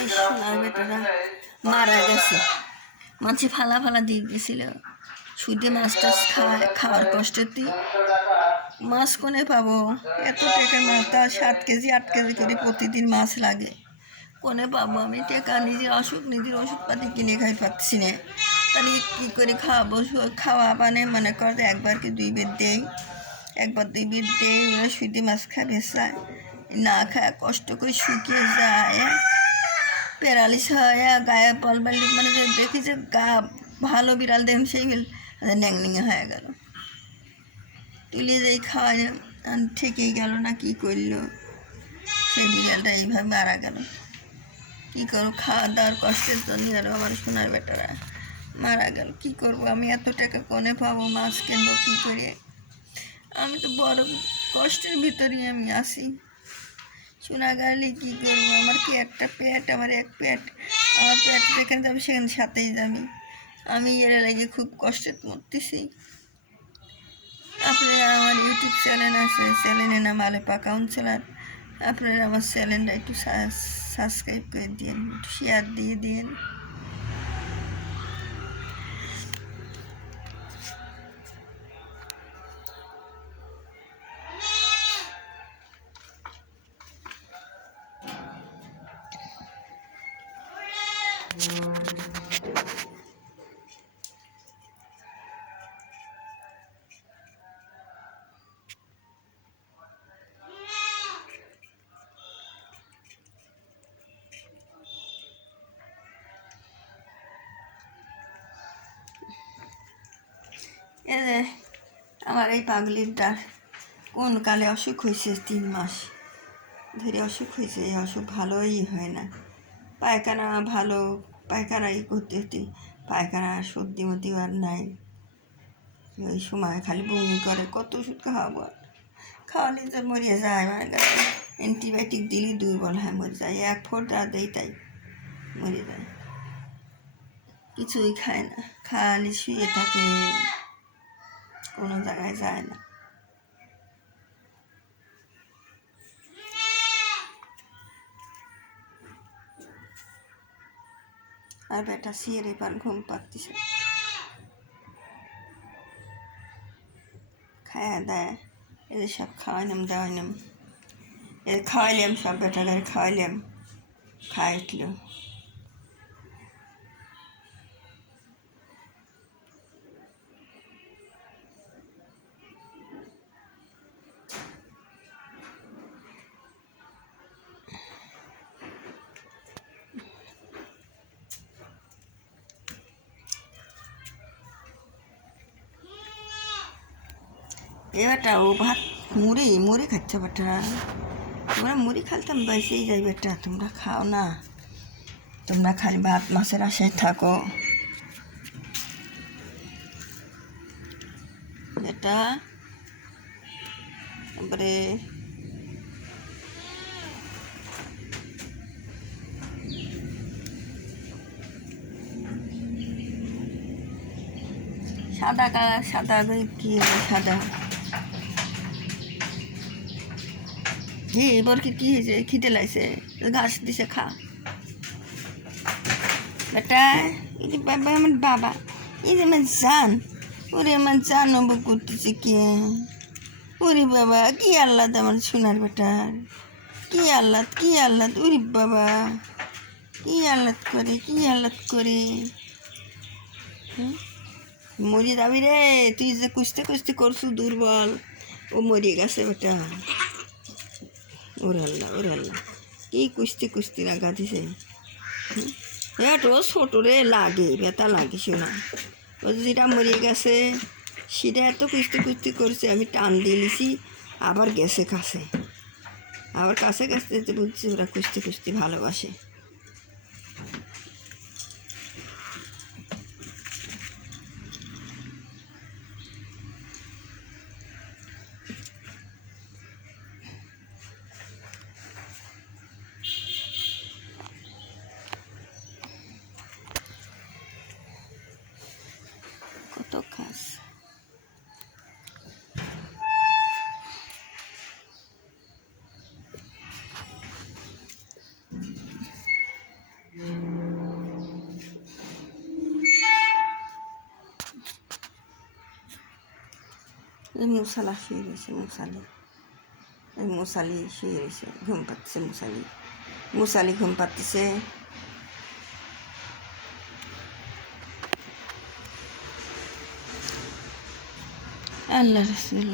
এই সোনার বেটারা মারা গেছে, মাছে ফালা ফালা দিয়ে গেছিল। শুধু মাছ টাছ খাওয়ার কষ্টতে মাছ কোনে পাবো? এত টাকার মাছ, তা 7 কেজি 8 কেজি করে প্রতিদিন মাছ লাগে। কোনে পাবো আমি টাকা? নিজের ওষুধপাতি কিনে খাই পাচ্ছি না। তাহলে কী করে খাওয়াবো? খাওয়া মনে কর যে একবার কি 2 বের দেই, একবার 2 বের দেই। ওরা শুধু মাছ খাবে চায়, না খায় কষ্ট করে শুকিয়ে যায়, প্যারালিস হয়, গায়ে পলবালি, মানে যে দেখি যে গা ভালো বিড়াল দেন সেই ন্যাংনিঙে হয়ে গেল। তুলে যেই খাওয়াই থেকেই গেল না, কি করলো সেই বিড়ালটা এইভাবে মারা গেল। কী করবো? খাওয়া দাওয়ার কষ্টের জন্য আরও আমার সোনার বেটারা মারা গেল। কী করবো আমি? এত টাকা কোনে পাবো? মাছ কিনবো কী করে? আমি তো বড় কষ্টের ভিতরেই আমি আসি। সোনা গাড়লে কী করবো? আমার কি একটা পেট? আমার এক পেট, আমার পেট যেখানে যাবে সেখানে সাথেই যাবি। আমি এর লাগে খুব কষ্টে মরতেছি। আপনারা আমার ইউটিউব চ্যানেল আছে, চ্যানেলের নাম আলেপা কাউন্সিলার। আপনারা আমার চ্যানেলটা একটু সাবস্ক্রাইব করে দিন, একটু শেয়ার দিয়ে দিন। এ যে আমার এই পাগলিটা কোন কালে অসুখ হয়েছে, 3 মাস ধরে অসুখ হয়েছে। এই অসুখ ভালোই হয় না। পায়খানা ভালো, পায়খানাই করতে হতে, পায়খানা সর্দি মতি আর নাই। ওই সময় খালি বমি করে। কত ওষুধ খাওয়াবো? খাওয়ালে তো মরিয়ে যায়। আমার কাছে অ্যান্টিবায়োটিক দিলে দুর্বল হয়, মরে যায়। 1 ফোঁটা দেয় তাই মরে যায়। কিছুই খায় না, খালি শুয়ে থাকে, কোনো জায়গায় যায় না। আর বেটা সিয়ারে পান ঘুম পাচ্ছিছে, খায়া দেয়। এদের সব খাওয়াইলাম দাওয়াইলাম, এদের খাওয়াইলাম, সব বেটাকে খাওয়াইলাম, খাই উঠলো। এবারটা ও ভাত মুড়ি খাচ্ছে বেটা। তোমরা মুড়ি খালতাম বেঁচেই যাই বেটা, তোমরা খাও না। তোমরা খালি ভাত মাছের আশায় থাকো বেটা। তারপরে সাদা কালার, সাদা করে কী সাদা? এবার কি হয়েছে? খিদে লাগছে, ঘাস দিছে, খা বেটা। এই যে বাবা, আমার বাবা, এই যে আমার জান, ওরে আমার জান নব করতেছে কে? ওরে বাবা, কি আল্লাদ আমার সোনার বেটার, কি আল্লাদ, ওরে বাবা, কি আল্লাদ করে। মরে যাবি রে তুই, যে কুস্তে করছু দুর্বল, ও মরে গেছে বেটা। ওরে আল্লাহ, কি কুস্তি রাখা দিছে। এটো ছোট রে, লাগে ব্যথা লাগে শোনা। ও যেটা মরে গেছে সেটা এত কুস্তি করছে, আমি টান দিয়ে নিছি, আবার গেছে কাছে, আবার কাছে বুঝছি ওরা কুস্তি ভালোবাসে। কত খাস এই মুসালা শুয়ে রয়েছে, মুসালি, এই মুসালি শুয়ে রয়েছে, ঘুম পাচ্ছে মুসালি, মুসালি ঘুম পাচ্ছে। আল্লাহ রসুল